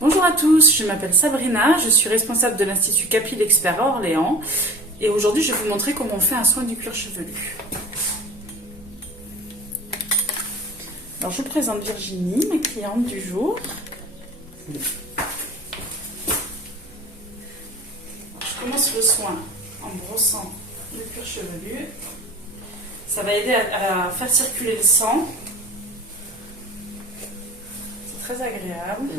Bonjour à tous, je m'appelle Sabrina, je suis responsable de l'Institut Capil Expert à Orléans et aujourd'hui je vais vous montrer comment on fait un soin du cuir chevelu. Alors je vous présente Virginie, ma cliente du jour. Je commence le soin en brossant le cuir chevelu. Ça va aider à faire circuler le sang. C'est très agréable.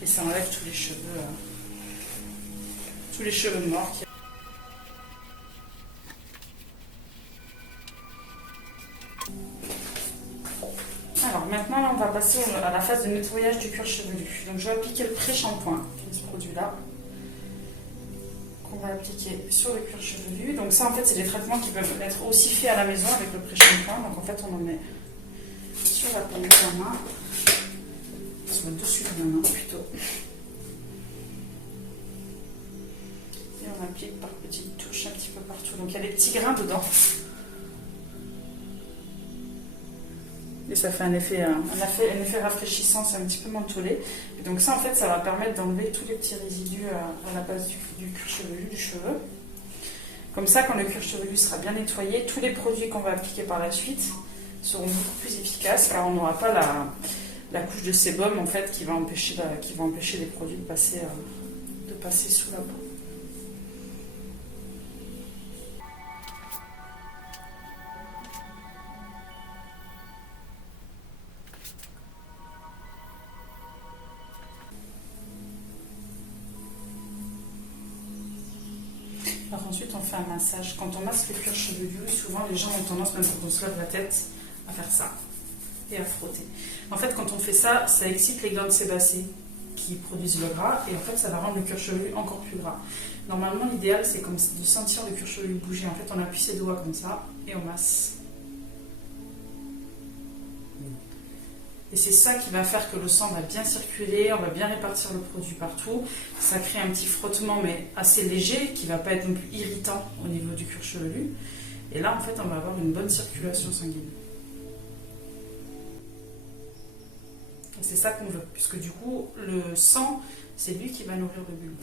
Et ça enlève tous les cheveux morts. Alors maintenant, on va passer à la phase de nettoyage du cuir chevelu. Donc je vais appliquer le pré-shampoing, qui est ce produit-là, qu'on va appliquer sur le cuir chevelu. Donc ça, en fait, c'est des traitements qui peuvent être aussi faits à la maison avec le pré-shampoing. Donc en fait, on en met sur la paume de la main, sur le dessus de la main plutôt. Et on applique par petites touches un petit peu partout. Donc il y a des petits grains dedans. Et ça fait un effet rafraîchissant, c'est un petit peu mentholé. Et donc ça, en fait, ça va permettre d'enlever tous les petits résidus à la base du cuir chevelu, du cheveu. Comme ça, quand le cuir chevelu sera bien nettoyé, tous les produits qu'on va appliquer par la suite seront beaucoup plus efficaces, car on n'aura pas la couche de sébum, en fait, qui va empêcher les produits de passer sous la peau. Alors ensuite, on fait un massage. Quand on masse le cuir chevelu, souvent les gens ont tendance, même quand on se lève la tête, à faire ça et à frotter. En fait, quand on fait ça, ça excite les glandes sébacées qui produisent le gras et en fait, ça va rendre le cuir chevelu encore plus gras. Normalement, l'idéal, c'est de sentir le cuir chevelu bouger. En fait, on appuie ses doigts comme ça et on masse. Et c'est ça qui va faire que le sang va bien circuler, on va bien répartir le produit partout. Ça crée un petit frottement, mais assez léger, qui ne va pas être non plus irritant au niveau du cuir chevelu. Et là, en fait, on va avoir une bonne circulation sanguine. Et c'est ça qu'on veut, puisque du coup, le sang, c'est lui qui va nourrir le bulbe.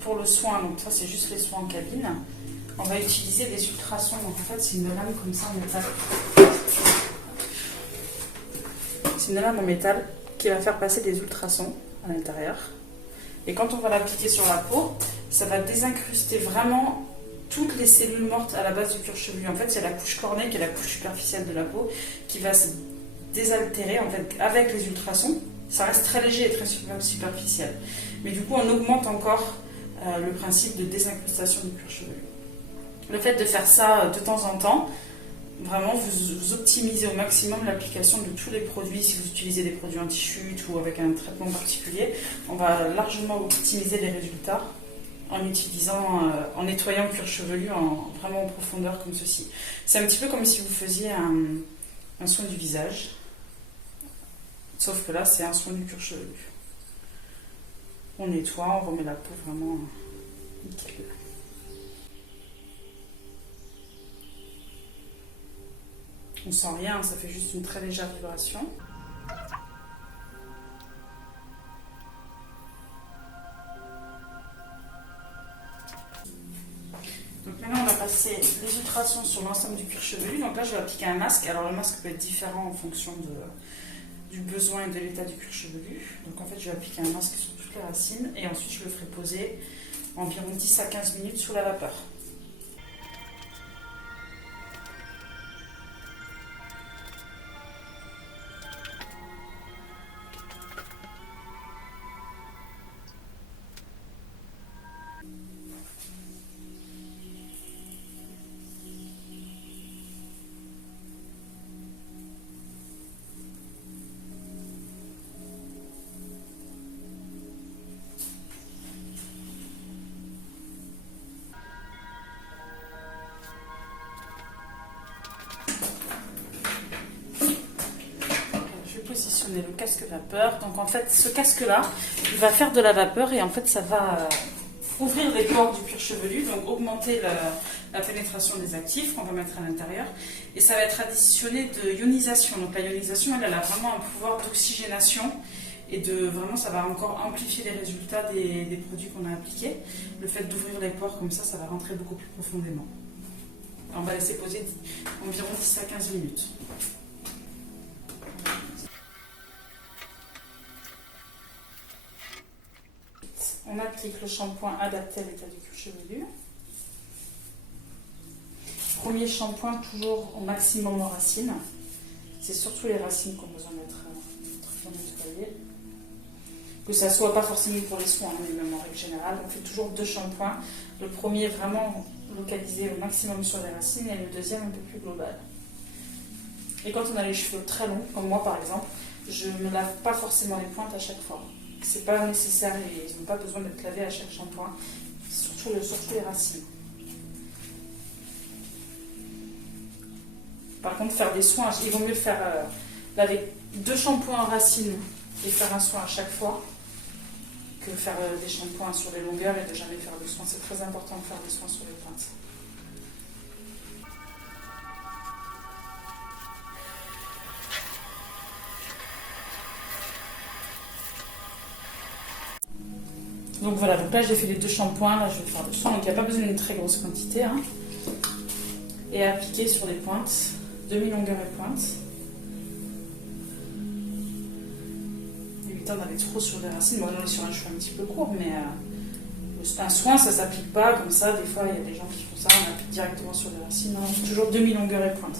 Pour le soin, donc ça c'est juste les soins en cabine, on va utiliser des ultrasons. Donc en fait c'est une lame comme ça en métal. C'est une lame en métal qui va faire passer des ultrasons à l'intérieur. Et quand on va l'appliquer sur la peau, ça va désincruster vraiment toutes les cellules mortes à la base du cuir chevelu. En fait c'est la couche cornée qui est la couche superficielle de la peau qui va se désaltérer en fait avec les ultrasons. Ça reste très léger et très superficiel. Mais du coup on augmente encore le principe de désincrustation du cuir chevelu. Le fait de faire ça de temps en temps, vraiment vous optimisez au maximum l'application de tous les produits. Si vous utilisez des produits anti-chute ou avec un traitement particulier, on va largement optimiser les résultats en nettoyant le cuir chevelu vraiment en profondeur comme ceci. C'est un petit peu comme si vous faisiez un soin du visage, sauf que là c'est un soin du cuir chevelu. On nettoie, on remet la peau vraiment nickel. On sent rien, ça fait juste une très légère vibration. Donc maintenant on va passer les ultrasons sur l'ensemble du cuir chevelu. Donc là je vais appliquer un masque. Alors le masque peut être différent en fonction du besoin et de l'état du cuir chevelu. Donc en fait je vais appliquer un masque sur toutes les racines et ensuite je le ferai poser environ 10 à 15 minutes sous la vapeur. fonctionner le casque vapeur. Donc en fait, ce casque-là, il va faire de la vapeur et en fait, ça va ouvrir les pores du cuir chevelu, donc augmenter la pénétration des actifs qu'on va mettre à l'intérieur. Et ça va être additionné de ionisation. Donc la ionisation, elle a vraiment un pouvoir d'oxygénation et vraiment, ça va encore amplifier les résultats des produits qu'on a appliqués. Le fait d'ouvrir les pores comme ça va rentrer beaucoup plus profondément. On va laisser poser environ 10 à 15 minutes. On applique le shampoing adapté à l'état du cuir chevelu. Premier shampoing toujours au maximum aux racines. C'est surtout les racines qui ont besoin d'être bien nettoyées. Que ça ne soit pas forcément pour les soins, mais même en règle générale. On fait toujours 2 shampoings. Le premier vraiment localisé au maximum sur les racines et le deuxième un peu plus global. Et quand on a les cheveux très longs, comme moi par exemple, je ne lave pas forcément les pointes à chaque fois. C'est pas nécessaire et ils n'ont pas besoin d'être lavés à chaque shampoing, surtout les racines. Par contre, faire des soins, il vaut mieux faire laver 2 shampoings en racines et faire un soin à chaque fois que faire des shampoings sur les longueurs et de jamais faire de soins. C'est très important de faire des soins sur les pointes. Donc voilà, donc là j'ai fait les 2 shampoings, là je vais faire le soin, donc il n'y a pas besoin d'une très grosse quantité. Hein. Et appliquer sur les pointes, demi-longueur et pointe. Évitant d'aller trop sur les racines, bon on est sur un cheveu un petit peu court, mais un soin ça ne s'applique pas comme ça, des fois il y a des gens qui font ça, on applique directement sur les racines, non, toujours demi-longueur et pointe.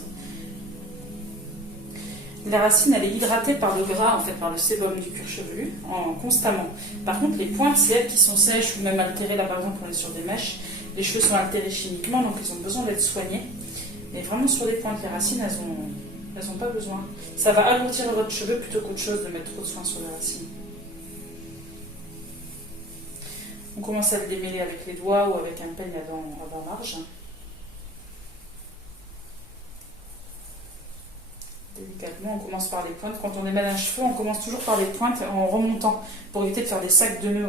La racine, elle est hydratée par le gras, en fait, par le sébum du cuir chevelu, constamment. Par contre, les pointes, c'est elles qui sont sèches ou même altérées. Là, par exemple, on est sur des mèches. Les cheveux sont altérés chimiquement, donc ils ont besoin d'être soignés. Mais vraiment, sur les pointes, les racines, elles ont pas besoin. Ça va alourdir votre cheveu plutôt qu'autre chose de mettre trop de soin sur les racines. On commence à le démêler avec les doigts ou avec un peigne à dents larges. Délicatement, on commence par les pointes. Quand on démêle un cheveu, on commence toujours par les pointes en remontant pour éviter de faire des sacs de nœuds.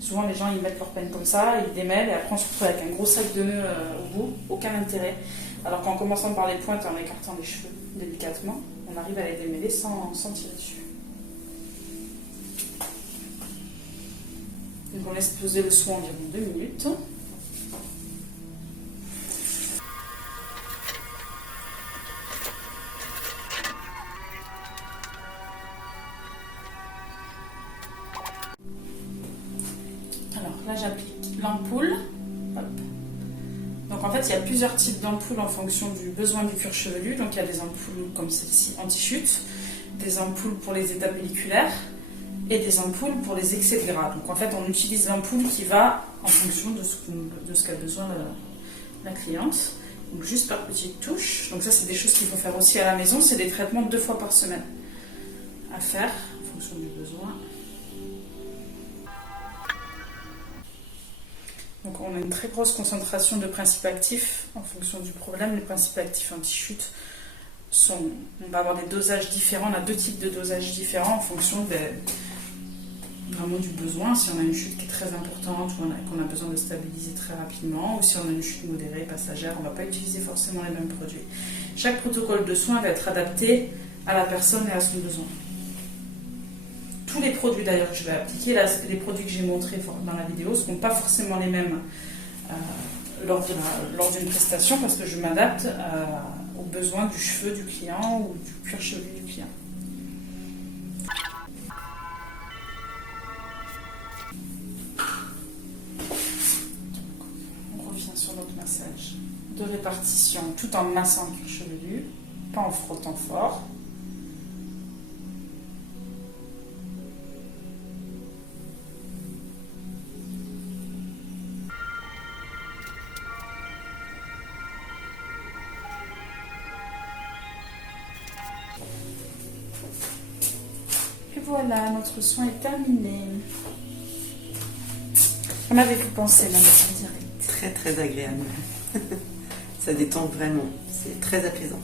Souvent, les gens ils mettent leur peigne comme ça, ils démêlent et après on se retrouve avec un gros sac de nœuds au bout. Aucun intérêt. Alors qu'en commençant par les pointes et en écartant les cheveux délicatement, on arrive à les démêler sans tirer dessus. Donc on laisse poser le soin environ 2 minutes. Alors là j'applique l'ampoule. Donc en fait il y a plusieurs types d'ampoules en fonction du besoin du cuir chevelu. Donc il y a des ampoules comme celle-ci anti-chute, des ampoules pour les états pelliculaires et des ampoules pour les excès de gras. Donc en fait on utilise l'ampoule qui va en fonction de ce qu'a besoin la cliente. Donc juste par petites touches. Donc ça c'est des choses qu'il faut faire aussi à la maison. C'est des traitements 2 fois par semaine à faire en fonction du besoin. Donc on a une très grosse concentration de principes actifs en fonction du problème. Les principes actifs anti-chute on va avoir des dosages différents. On a 2 types de dosages différents en fonction vraiment du besoin. Si on a une chute qui est très importante ou qu'on a besoin de stabiliser très rapidement, ou si on a une chute modérée, passagère, on ne va pas utiliser forcément les mêmes produits. Chaque protocole de soin va être adapté à la personne et à son besoin. Tous les produits d'ailleurs que je vais appliquer, là, les produits que j'ai montrés dans la vidéo ne seront pas forcément les mêmes lors d'une prestation parce que je m'adapte aux besoins du cheveu du client ou du cuir chevelu du client. Donc, on revient sur notre massage de répartition tout en massant le cuir chevelu, pas en frottant fort. Et voilà, notre soin est terminé. Qu'en avez-vous pensé, madame en direct? Très très agréable. Ça détend vraiment, c'est très apaisant.